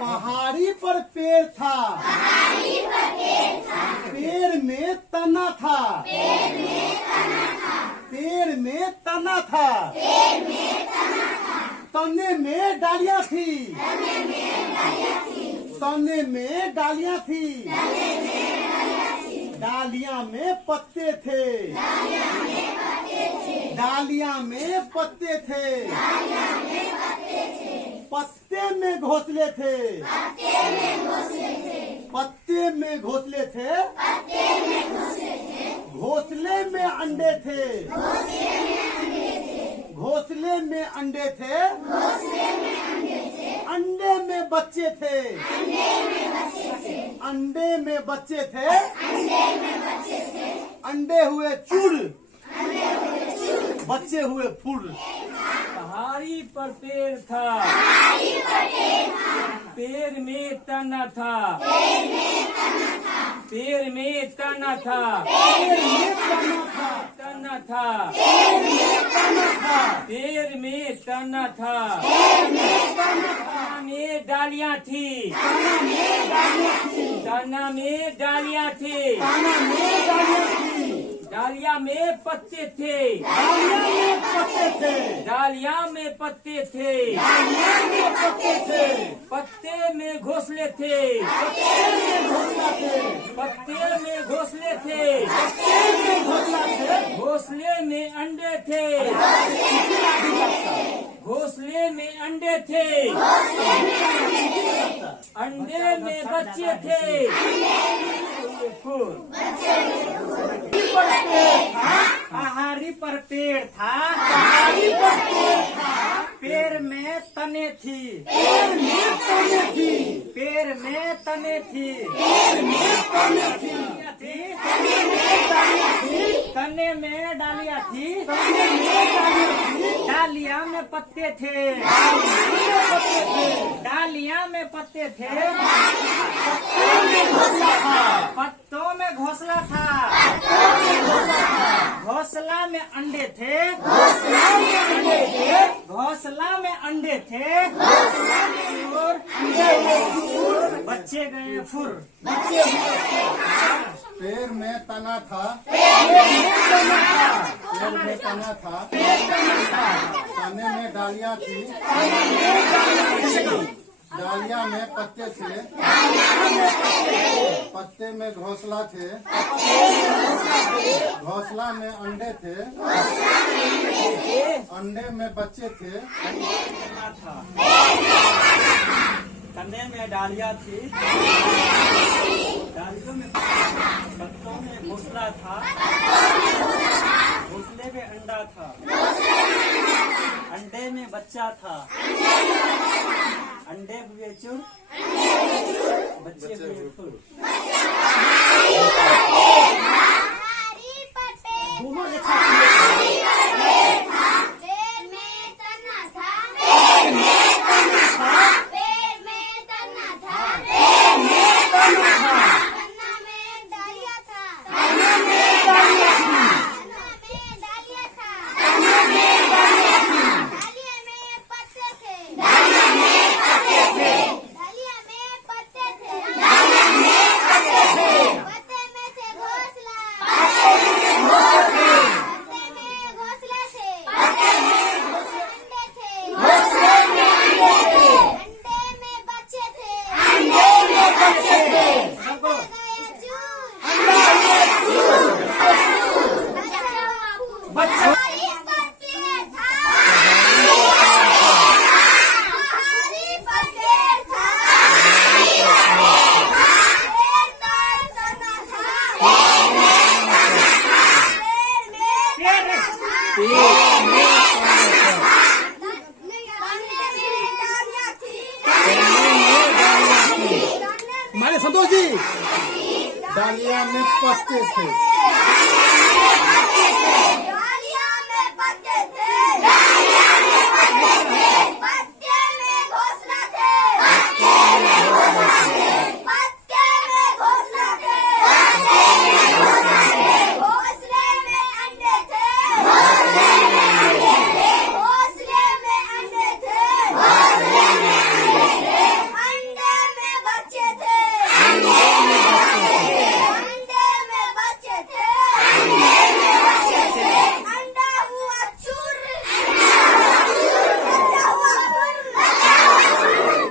पहाड़ी पर पेड़ था, पेड़ में तना था, पेड़ में तना था, तने में डालियां थी, तने में डालियां थी, डालियां में पत्ते थे, डालियां में पत्ते थे, पत्ते में घोंसले थे, पत्ते में घोंसले थे, घोंसले में अंडे थे, घोंसले में अंडे थे, अंडे में बच्चे थे, अंडे में बच्चे थे, अंडे हुए चूर, बच्चे हुए फूल। पहाड़ी पर पेड़ था, पेड़ में तना था, पेड़ में तना था, तना था, पेड़ में तना था, तना में डालियां थी, तना में डालियां थी, डालिया में पत्ते थे, डालिया में पत्ते थे, पत्ते में घोंसले थे, पत्ते में घोंसले थे, घोंसले में अंडे थे, घोंसले में अंडे थे, अंडे में बच्चे थे, पहाड़ी पर पेड़ था, पेड़ में तने थी, पेड़ में तने थी, तने में डालियां थी, डालियां में पत्ते थे, डालियां में पत्ते थे, पत्तों में घोंसला था, घोंसला में अंडे थे, घोंसला में अंडे थे, और बच्चे गए फुर। पेड़ में तना था, पेड़ में तना था, तने में डालियां थी, डालियां में पत्ते थे, पत्ते में घोंसला थे, घोंसला में अंडे थे, अंडे में बच्चे थे, तने में डालियां थी, डालियों में पत्तों में घोंसला था, घोंसले में अंडा था, अंडे में बच्चा था, अंडे हुए चुर, बच्चे हुए फूल। हमारे संतोष जी, डालिया में पत्ते थे,